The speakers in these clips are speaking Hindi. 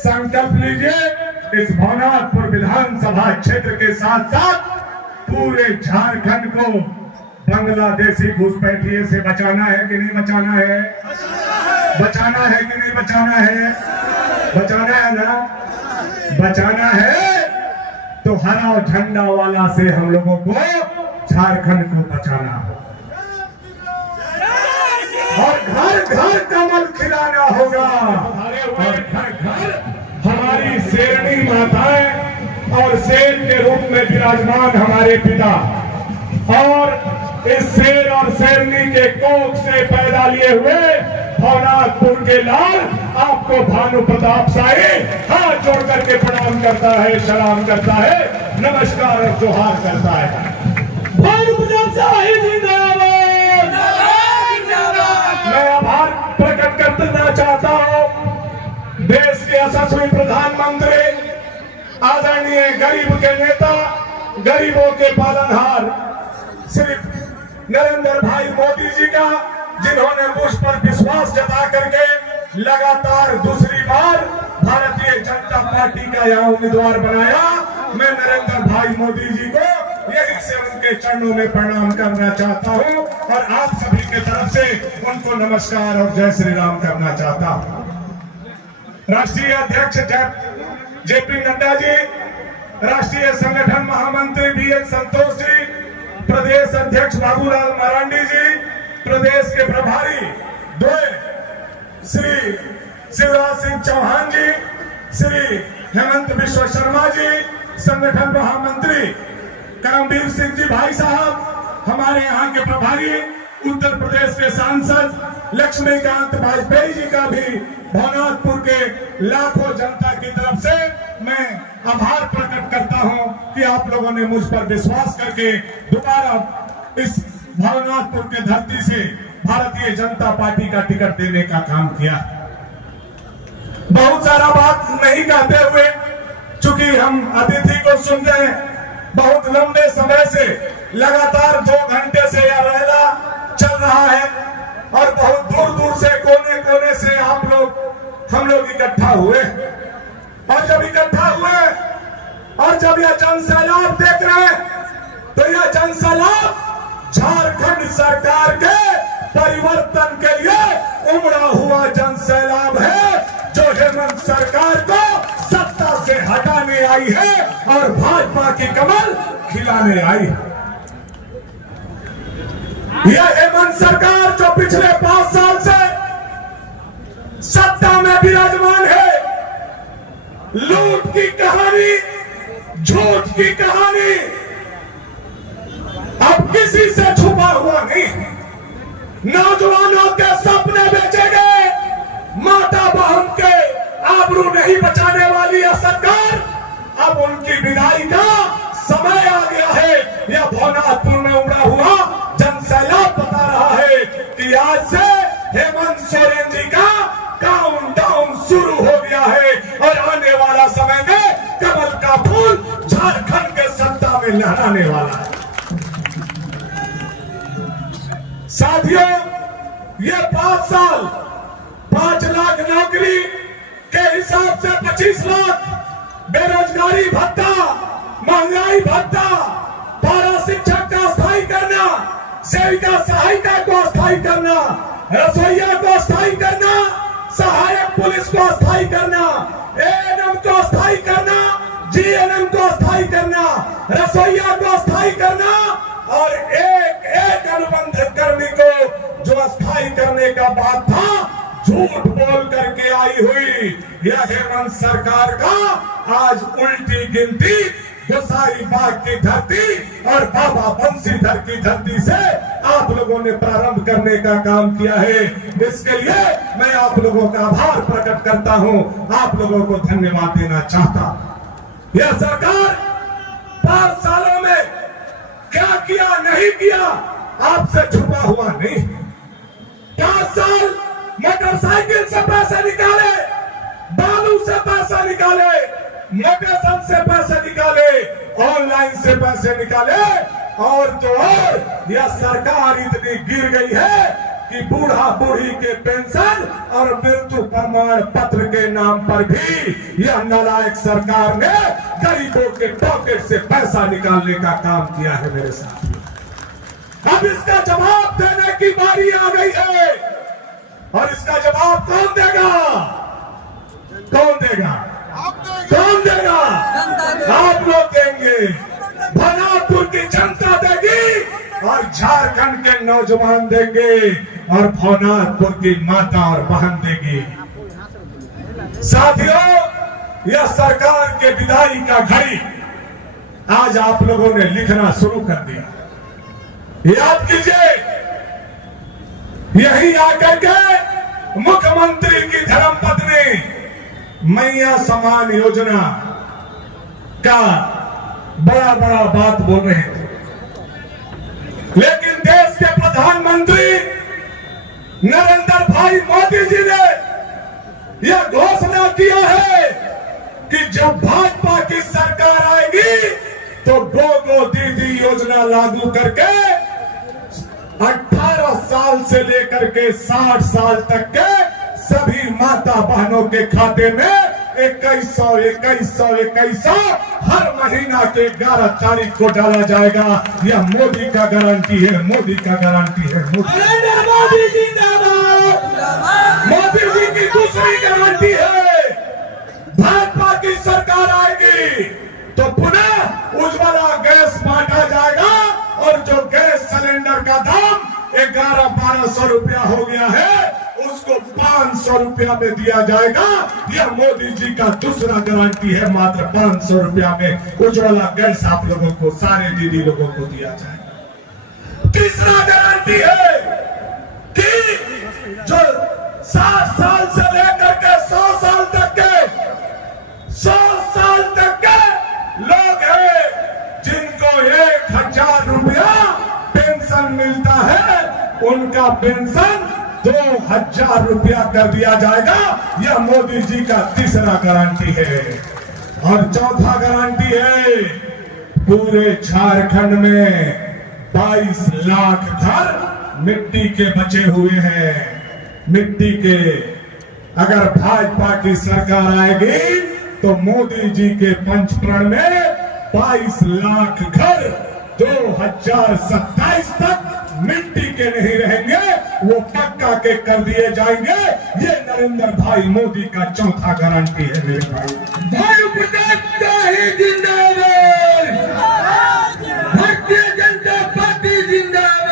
संकल्प लीजिए इस भवनाथपुर विधानसभा क्षेत्र के साथ साथ पूरे झारखंड को बांग्लादेशी घुसपैठिए से बचाना है कि नहीं बचाना है? बचाना है कि नहीं बचाना है? बचाना है ना? बचाना है तो हरा झंडा वाला से हम लोगों को झारखंड को बचाना हो और घर घर कमल खिलाना होगा और घर घर हमारी शेरनी माताएं और शेर के रूप में विराजमान हमारे पिता और इस शेर और शेरनी के कोख से पैदा लिए हुए भवनाथपुर के लाल आपको भानु प्रताप शाही हाथ जोड़ करके प्रणाम करता है, सलाम करता है, नमस्कार और जोहार करता है। भानु प्रताप शाही जिंदाबाद। मैं आभार प्रकट करना चाहता हूं देश के यशस्वी प्रधानमंत्री आदरणीय गरीब के नेता, गरीबों के पालनहार श्री नरेंद्र भाई मोदी जी का, जिन्होंने मुझ पर विश्वास जता करके लगातार दूसरी बार भारतीय जनता पार्टी का यहाँ उम्मीदवार बनाया। मैं नरेंद्र भाई मोदी जी को यहीं से उनके चरणों में प्रणाम करना चाहता हूँ और आप सभी के तरफ से उनको नमस्कार और जय श्री राम करना चाहता हूँ। राष्ट्रीय अध्यक्ष जेपी नड्डा जी, राष्ट्रीय संगठन महामंत्री बीएल संतोष जी, प्रदेश अध्यक्ष बाबूलाल मरांडी जी, प्रदेश के प्रभारी दो श्री शिवराज सिंह चौहान जी, श्री हेमंत बिश्व शर्मा जी, संगठन महामंत्री करमवीर सिंह जी भाई साहब, हमारे यहाँ के प्रभारी उत्तर प्रदेश के सांसद लक्ष्मीकांत वाजपेयी जी का भी भवनाथपुर के लाखों जनता की तरफ से मैं आभार प्रकट करता हूं कि आप लोगों ने मुझ पर विश्वास करके दोबारा इस भवनाथपुर के धरती से भारतीय जनता पार्टी का टिकट देने का काम किया। बहुत सारा बात नहीं कहते हुए, चूंकि हम अतिथि को सुन रहे हैं, बहुत लंबे समय से लगातार 2 घंटे से यह रैला चल रहा है और बहुत दूर दूर से कोने कोने से हम लोग इकट्ठा हुए और जब इकट्ठा हुए और जब यह जनसैलाब देख रहे हैं तो यह जनसैलाब झारखंड सरकार के परिवर्तन के लिए उमड़ा हुआ जनसैलाब है, जो हेमंत सरकार को सत्ता से हटाने आई है और भाजपा की कमल खिलाने आई है। यह हेमंत सरकार जो पिछले 5 साल से सत्ता में विराजमान है, लूट की कहानी, झूठ की कहानी अब किसी से छुपा हुआ नहीं। नौजवानों के सपने बेचे गए, माता बहन के आबरू नहीं बचाने वाली यह सरकार, अब उनकी विदाई का समय आ गया है। यह भवनाथपुर में उमड़ा हुआ जनसैलाब बता रहा है कि आज से हेमंत सोरेन जी का काउंटडाउन शुरू हो गया है और आने वाला समय में कमल का फूल झारखंड के सत्ता में लहराने वाला है। साथियों, ये 5 साल 5 लाख नौकरी के हिसाब से 25 लाख बेरोजगारी भत्ता, महंगाई भत्ता, पारा शिक्षक का स्थायी करना, सेविका सहायिका को स्थायी करना, रसोईया को स्थायी करना, सहायक पुलिस को स्थायी करना, एएनएम को स्थायी करना, जीएनएम को स्थायी करना, रसोईया को स्थायी करना और एक एक अनुबंध कर्मी को जो स्थायी करने का बात था, झूठ बोल करके आई हुई यह हेमंत सरकार का आज उल्टी गिनती गोसाई बाग की धरती और बाबा बंसीधर की धरती से आप लोगों ने प्रारंभ करने का काम किया है। इसके लिए मैं आप लोगों का आभार प्रकट करता हूं, आप लोगों को धन्यवाद देना चाहता हूं। यह सरकार 5 सालों में क्या किया नहीं किया आपसे छुपा हुआ नहीं। 5 साल मोटरसाइकिल से पैसे निकाले, बालू से पैसा निकाले, मोटेशन से पैसे निकाले, ऑनलाइन से पैसे निकाले और तो और यह सरकार इतनी गिर गई है कि बूढ़ा बूढ़ी के पेंशन और मृत्यु प्रमाण पत्र के नाम पर भी यह नालायक सरकार ने गरीबों के पॉकेट से पैसा निकालने का काम किया है मेरे साथ। अब इसका जवाब देने की बारी आ गई है और इसका जवाब कौन देगा? कौन देगा? कौन देगा? आप लोग देंगे, भनापुर की जनता देगी और झारखंड के नौजवान देंगे और भनापुर की माता और बहन देगी। साथियों, यह सरकार के विदाई का घड़ी आज आप लोगों ने लिखना शुरू कर दिया। याद कीजिए, यही आकर के मुख्यमंत्री की धर्मपत्नी मैया समान योजना का बड़ा बड़ा बात बोल रहे थे, लेकिन देश के प्रधानमंत्री नरेंद्र भाई मोदी जी ने यह घोषणा किया है कि जब भाजपा की सरकार आएगी तो गो दीदी योजना लागू करके 18 साल से लेकर के 60 साल तक के सभी माता बहनों के खाते में 2100 हर महीना के 11 तारीख को डाला जाएगा। यह मोदी का गारंटी है, मोदी का गारंटी है। मोदी जिंदाबाद। मोदी जी की दूसरी गारंटी है, भाजपा की सरकार आएगी तो पुनः उज्ज्वला गैस बांटा जाएगा और जो गैस सिलेंडर का दाम 1100-1200 रुपया हो गया है उसको 500 रुपया में दिया जाएगा। यह मोदी जी का दूसरा गारंटी है, मात्र 500 रुपया में उज्ज्वला गैस आप लोगों को, सारे दीदी लोगों को दिया जाएगा। तीसरा गारंटी है कि जो 60 साल से लेकर के 100 साल तक के 100 साल तक के लोग हैं जिनको 1000 रुपया पेंशन मिलता है, उनका पेंशन 2000 रुपया कर दिया जाएगा। यह मोदी जी का तीसरा गारंटी है। और चौथा गारंटी है, पूरे झारखंड में 22 लाख घर मिट्टी के बचे हुए हैं। मिट्टी के, अगर भाजपा की सरकार आएगी तो मोदी जी के पंचप्रण में 22 लाख घर 2027 तक मिट्टी के नहीं रहेंगे, वो पक्का के कर दिए जाएंगे। ये नरेंद्र भाई मोदी का चौथा गारंटी है मेरे भाई। जिंदाबाद, भारतीय जनता पार्टी जिंदाबाद।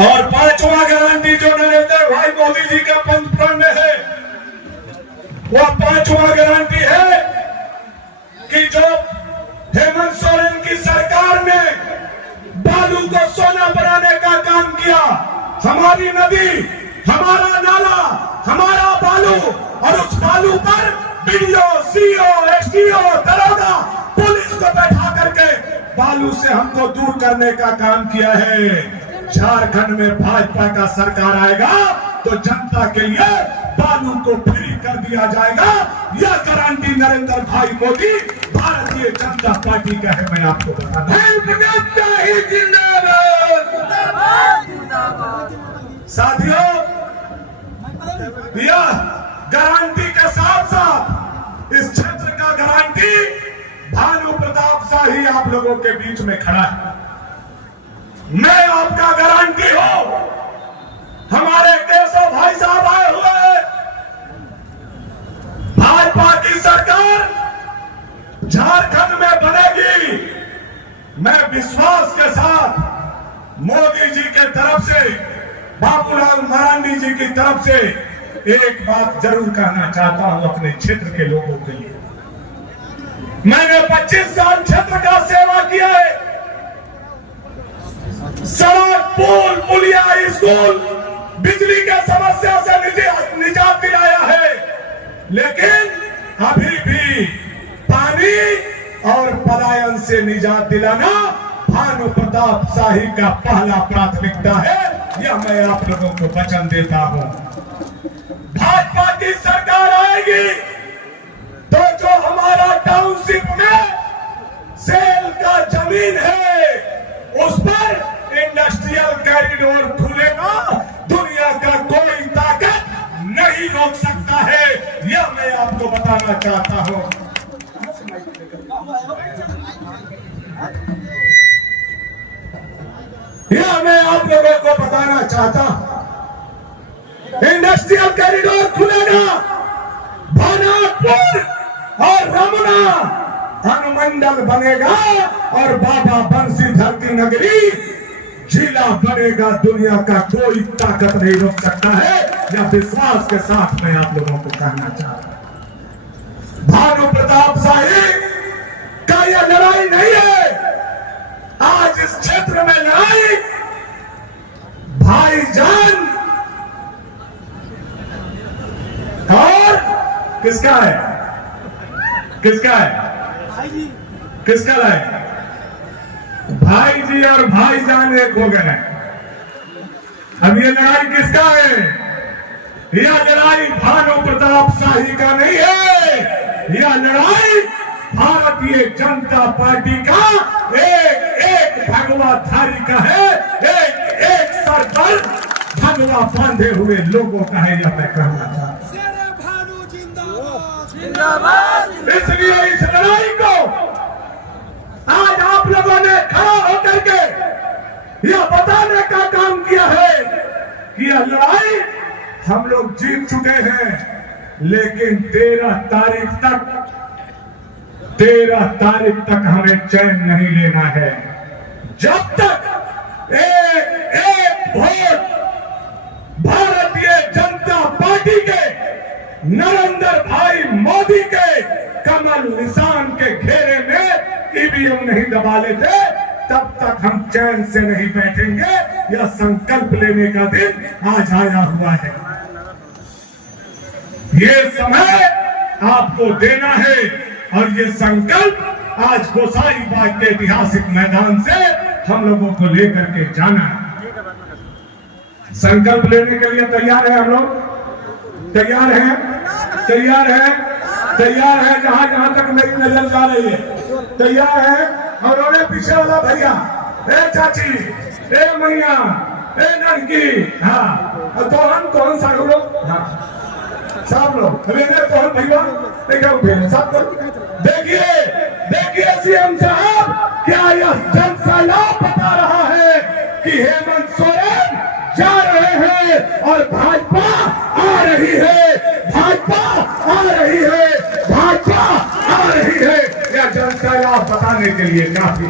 और पांचवा गारंटी जो नरेंद्र भाई मोदी जी का पंचप्रण में है, वह पांचवा गारंटी है कि जो हेमंत सोरेन की सरकार ने बालू को सोना बनाने का काम किया, हमारी नदी, हमारा नाला, हमारा बालू, और उस बालू पर बीडीओ, सीओ, एसडीओ, दरोगा, पुलिस को बैठा करके बालू से हमको दूर करने का काम किया है। झारखंड में भाजपा का सरकार आएगा तो जनता के लिए बालू को फ्री कर दिया जाएगा। यह गारंटी नरेंद्र भाई मोदी भारतीय जनता पार्टी का है। मैं आपको बता दूं, साथियों, यह गारंटी के साथ साथ इस क्षेत्र का गारंटी भानु प्रताप शाही आप लोगों के बीच में खड़ा है। मैं आपका गारंटी हूं। हमारे केशव भाई साहब आए हुए हैं। भाजपा की सरकार झारखंड में बनेगी। मैं विश्वास के साथ मोदी जी के तरफ से, बाबूलाल मरांडी जी की तरफ से एक बात जरूर कहना चाहता हूं अपने क्षेत्र के लोगों के लिए। मैंने 25 साल क्षेत्र का सेवा किया है। सड़क, पुल, पुलिया, स्कूल, बिजली के समस्या से निजात दिलाया है, लेकिन अभी भी पानी और पलायन से निजात दिलाना भानु प्रताप शाही का पहला प्राथमिकता है। यह मैं आप लोगों को वचन देता हूं। भाजपा की सरकार आएगी तो जो हमारा टाउनशिप में सेल का जमीन है, उस पर इंडस्ट्रियल कॉरिडोर खुलेगा, दुनिया का कोई ताकत नहीं रोक सकता है। यह मैं आपको बताना चाहता हूं। यह मैं आप लोगों को बताना चाहता हूं। इंडस्ट्रियल कॉरिडोर खुलेगा, भानापुर और रमुना अनुमंडल बनेगा और बाबा बंसीधर की नगरी जिला बनेगा। दुनिया का कोई ताकत नहीं रोक सकता है। यह विश्वास के साथ मैं आप लोगों को कहना चाहता हूं। भानु प्रताप शाही का यह लड़ाई नहीं है। आज इस क्षेत्र में लड़ाई भाईजान और किसका है? किसका है? किसका है? भाई जी और भाईजान एक हो गए। अब ये लड़ाई किसका है? यह लड़ाई भानु प्रताप शाही का नहीं है। यह लड़ाई भारतीय जनता पार्टी का एक भगवाधारी का है, एक सर पर भगवा बांधे हुए लोगों का है। यह मैं कहना चाहता हूं। इसलिए इस लड़ाई को आज आप लोगों ने खड़ा होकर के यह बताने का काम किया है कि यह लड़ाई हम लोग जीत चुके हैं, लेकिन 13 तारीख तक हमें चैन नहीं लेना है। जब तक एक वोट भारतीय जनता पार्टी के नरेंद्र भाई मोदी के कमल निशान के घेरे में ईवीएम नहीं दबा लेते, तब तक हम चैन से नहीं बैठेंगे। यह संकल्प लेने का दिन आज आया हुआ है। ये समय आपको देना है और ये संकल्प आज गोसाईबाग के ऐतिहासिक मैदान से हम लोगों को लेकर के जाना है। संकल्प लेने के लिए तैयार है हम लोग? तैयार हैं? तैयार हैं? तैयार है? जहां जहां तक मेरी नजर जा रही है तैयार है। और उन्हें पीछे वाला भैया, ए चाची, ए मैया, ए लड़की, हाँ तो हम कौन सा लोग? हाँ सब लोग कौन भैया देखिए, सब देखिए देखिए सीएम साहब, क्या यह जनसैलाब बता रहा है कि हेमंत सोरेन जा रहे हैं और भाजपा आ रही है, भाजपा आ रही है, भाजपा आ रही है। यह जनसैलाब बताने के लिए काफी।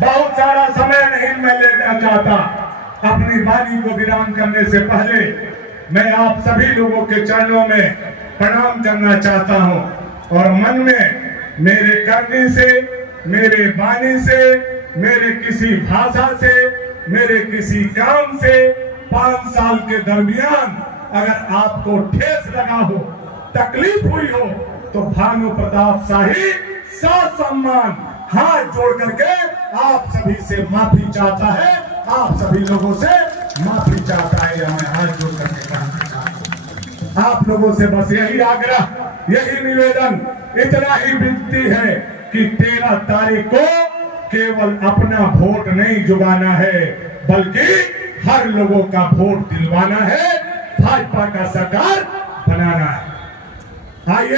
बहुत सारा समय नहीं मैं लेना चाहता। अपनी वाणी को विराम करने से पहले मैं आप सभी लोगों के चरणों में प्रणाम करना चाहता हूं और मन में मेरे करने से, मेरे वाणी से, मेरे किसी भाषा से, मेरे किसी काम से 5 साल के दरमियान अगर आपको ठेस लगा हो, तकलीफ हुई हो, तो भानु प्रताप शाही ससम्मान हाथ जोड़ करके आप सभी से माफी चाहता है, आप सभी लोगों से माफी चाहता है। हमें हाथ जोड़ करके कहना चाहता हूं। आप लोगों से बस यही आग्रह, यही निवेदन, इतना ही विनती है कि 13 तारीख को केवल अपना वोट नहीं जुगाना है, बल्कि हर लोगों का वोट दिलवाना है, भाजपा का सरकार बनाना है। आइए